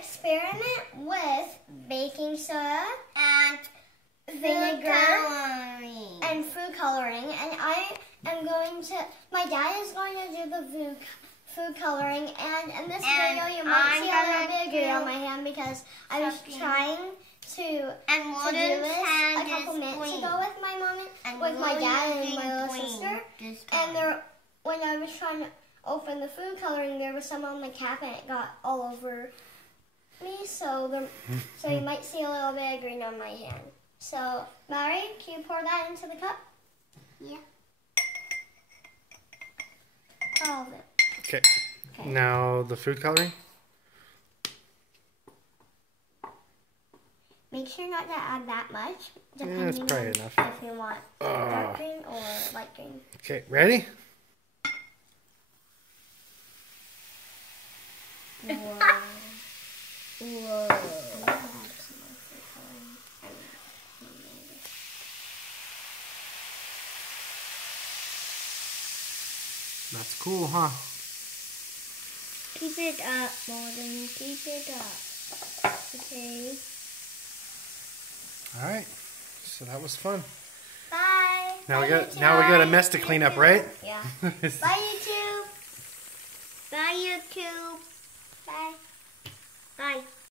experiment with baking soda And vinegar and food coloring, and I am going to, my dad is going to do the food coloring, and in this video you might see a little bit of green on my hand because I was trying to do this a couple minutes ago with my mom and with my dad and my little sister, and when I was trying to open the food coloring, there was some on the cap and it got all over me, so you might see a little bit of green on my hand. So, Mallory, can you pour that into the cup? Yeah. All of it. Okay. Now the food coloring. Make sure not to add that much, Yeah, that's depending probably on enough. if you want dark green or light green. Okay, ready? Whoa. Whoa. That's cool, huh? Keep it up, Morgan. Keep it up. Okay. All right. So that was fun. Bye. Now we Bye, got a mess to clean up, right? Yeah. Bye, YouTube. Bye, YouTube. Bye. Bye.